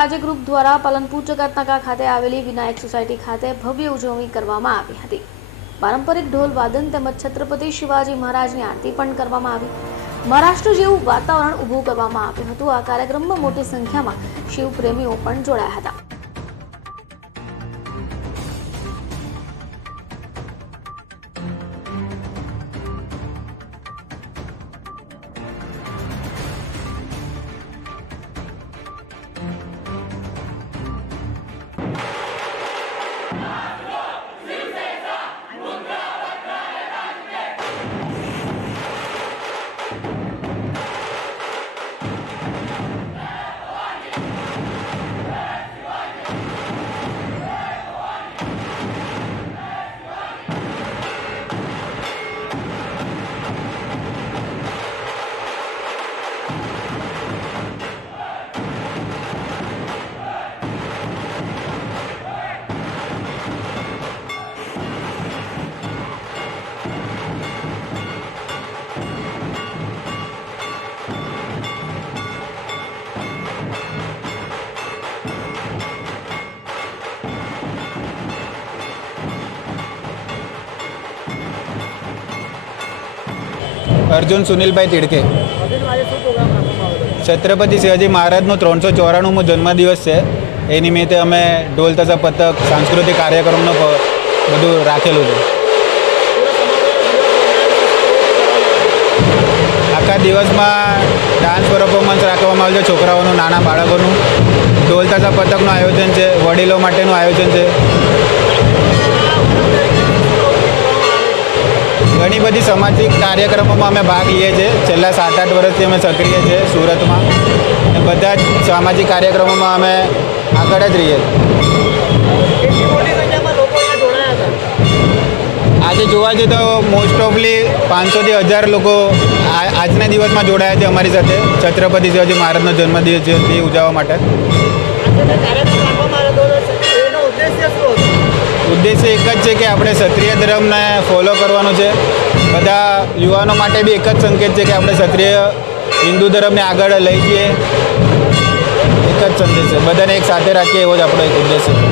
આજે ગ્રુપ દ્વારા પાલનપુર જગતનાકા ખાતે આવેલી વિનાયક સોસાયટી ખાતે ભવ્ય ઉજવણી કરવામાં આવી હતી. પારંપરિક ઢોલ, વાદન તેમજ છત્રપતિ શિવાજી મહારાજની આરતી પણ કરવામાં આવી. મહારાષ્ટ્ર જેવું વાતાવરણ ઊભું કરવામાં આવ્યું હતું. આ કાર્યક્રમમાં મોટી સંખ્યામાં શિવપ્રેમીઓ પણ જોડાયા હતા. Yeah. અર્જુન સુનિલભાઈ તિડકે. છત્રપતિ શિવાજી મહારાજનો ત્રણસો ચોરાણુંમો જન્મદિવસ છે. એ નિમિત્તે અમે ઢોલ તથા પતક સાંસ્કૃતિક કાર્યક્રમનો બધું રાખેલું છે. આખા દિવસમાં ડાન્સ પરફોર્મન્સ રાખવામાં આવ્યું છે છોકરાઓનું, નાના બાળકોનું. ઢોલ તથા પતકનું આયોજન છે, વડીલો માટેનું આયોજન છે. ઘણી બધી સામાજિક કાર્યક્રમોમાં અમે ભાગ લઈએ છીએ. છેલ્લા સાત આઠ વર્ષથી અમે સક્રિય છીએ સુરતમાં. અને બધા જ સામાજિક કાર્યક્રમોમાં અમે આગળ જ રહીએ આજે જોવા જઈએ તો મોસ્ટ ઓફલી પાંચસોથી હજાર લોકો આજના દિવસમાં જોડાયા છે અમારી સાથે. છત્રપતિ શિવાજી મહારાજનો જન્મદિવસ ઉજવવા માટે. ઉદ્દેશ્ય એક જ છે કે આપણે ક્ષત્રિય ધર્મને ફોલો કરવાનું છે. બધા યુવાનો માટે બી એક જ સંકેત છે કે આપણે ક્ષત્રિય હિન્દુ ધર્મને આગળ લઈ જઈએ. એક જ સંદેશ છે. બધાને એક સાથે રાખીએ એવો જ આપણો એક ઉદ્દેશ છે.